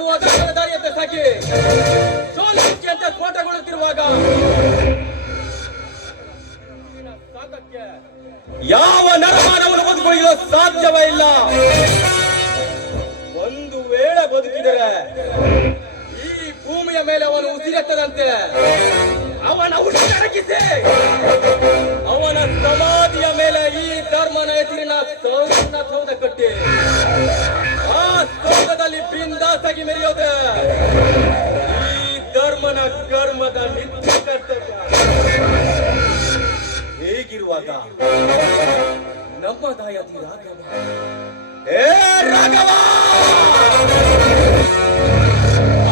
ಎಲ್ಲವೂ ಅಧರ್ಮದ ದಾರಿಯತ್ತ ಸಾಗಿ ಸೋಲಿಕೆ ಅಂತ ಸ್ಫೋಟಗೊಳ್ಳುತ್ತಿರುವಾಗ ಯಾವ ನರಮಾನವನ್ನು ಬದುಕೊಳ್ಳಲು ಸಾಧ್ಯವೇ ಇಲ್ಲ. ಒಂದು ವೇಳೆ ಬದುಕಿದರೆ ಈ ಭೂಮಿಯ ಮೇಲೆ ಅವನು ಉಸಿರೆತ್ತದಂತೆ ಅವನ ಹುಟ್ಟಡಗಿಸಿ ಅವನ ಸಮಾಧಿಯ ಮೇಲೆ ಈ ಧರ್ಮನ ಹೆಸರಿನ ಸೌಧ ಕಟ್ಟಿ ಆ ಸೌಧದಲ್ಲಿ ಬಿಂದಾಸಾಗಿ ಮೆರೆಯೋದೆ ಈ ಧರ್ಮನ ಕರ್ಮದ ನಿತ್ಯ ಕರ್ತವ್ಯ. ಹೇಗಿರುವಾಗ ನಮ್ಮ ದಾಯಾದಿ ರಾಘವ, ಏ ರಾಘವ,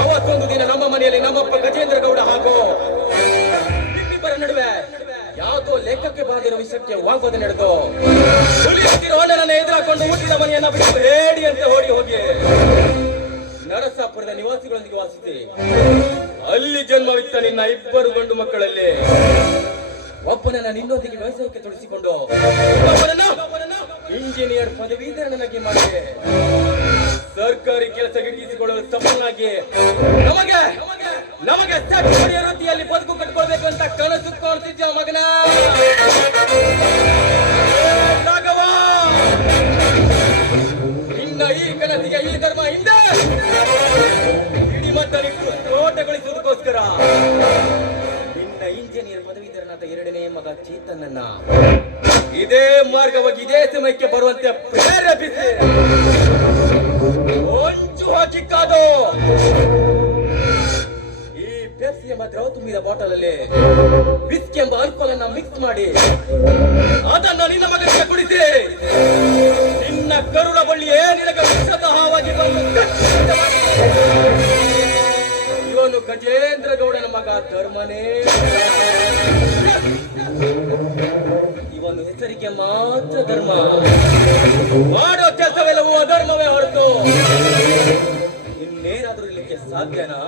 ಅವತ್ತೊಂದು ದಿನ ನಮ್ಮ ಮನೆಯಲ್ಲಿ ನಮ್ಮಪ್ಪ ಗಜೇಂದ್ರ ಗೌಡ ಹಾಗೂ ನಿಮ್ಮಿಬ್ಬರ ನಡುವೆ ಯಾವುದೋ ಲೆಕ್ಕಕ್ಕೆ ಬಾದಿರೋ ವಿಷಯಕ್ಕೆ ವಾಗ್ವಾದ ನಡೆದು ಹುಲಿಯುತ್ತಿರೋ ಅಣ್ಣನನ್ನ ಎದುರಾಕೊಂಡು ಹುಟ್ಟಿದ ಮನೆಯನ್ನ ಬಿಟ್ಟು ಹೇಳಿ ಅಂತ ಓಡಿ ಹೋಗಿ ನರಸಾಪುರದ ನಿವಾಸಿಗಳೊಂದಿಗೆ ವಾಸಿಸಿ ಅಲ್ಲಿ ಜನ್ಮವಿತ್ತ ನಿನ್ನ ಇಬ್ಬರು ಗಂಡು ಮಕ್ಕಳಲ್ಲಿ ಒಬ್ಬನನ್ನ ನಿನ್ನೊಂದಿಗೆ ವ್ಯವಸಾಯಕ್ಕೆ ತೊಡಗಿಸಿಕೊಂಡು ಇಂಜಿನಿಯರ್ ಪದವೀಧರನಾಗಿ ಮಾಡಿ ಸರ್ಕಾರಿ ಕೆಲಸ ಗಿಟ್ಟಿಸಿಕೊಳ್ಳಲು ಸಫಲನಾಗಿ ನಮಗೆ ಸರ್ಕಾರಿ ವೃತ್ತಿಯಲ್ಲಿ ಬದುಕು ಕಟ್ಕೊಳ್ಬೇಕು ಅಂತ ಕನಸು ಕಾಣ್ತಿದ್ಯ ಮಗನ ರಾಘವ. ಇನ್ನ ಈ ಕನಸಿಗೆ ಈ ಧರ್ಮ ಹಿಂದೆ ಹಿಡಿಮದ್ದನಿಟ್ಟು ತೋಟಗೊಳಿಸುವುದಕ್ಕೋಸ್ಕರ ನಿನ್ನ ಇಂಜಿನಿಯರ್ ಪದವೀಧರನಾದ ಎರಡನೇ ಮಗ ಚೇತನನ್ನ ಇದೇ ಮಾರ್ಗವಾಗಿ ಇದೇ ಸಮಯಕ್ಕೆ ಬರುವಂತೆ ಪ್ರೇರೇಪಿಸಿ ಹೊಂಚು ಹಾಕಿ ಕಾದು ಈ ಪೆಪ್ಸಿ ಎಂಬ ದ್ರವ ತುಂಬಿದ ಬಾಟಲ್ ಅಲ್ಲಿ ವಿಸ್ಕಿ ಎಂಬ ಆಲ್ಕೋಹಾಲ್ ಅನ್ನ ಮಿಕ್ಸ್ ಮಾಡಿ ಅದನ್ನ ನಿನ್ನ ಮಗನಿಗೆ ಕುಡಿಸಿ ನಿನ್ನ ಕರುಣ ಬಳ್ಳಿಯೇ ನಿನಗೆ ವಿಷತಃವಾಗಿ ಇವನು ಗಜೇಂದ್ರ ಗೌಡನ ಮಗ ಧರ್ಮನೇ. ಇವನು ಹೆಸರಿಗೆ ಮಾತ್ರ ಧರ್ಮ, ಮಾಡೋ ಕೆಲಸವೆಲ್ಲವೂ ಅಧರ್ಮವೇ ಹೊರತು ಇನ್ನೇನಾದ್ರೂ ಇರ್ಲಿಕ್ಕೆ ಸಾಧ್ಯನಾ?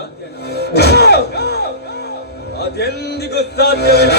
ಅದೆಂದಿಗೂ ಸಾಧ್ಯವಿಲ್ಲ.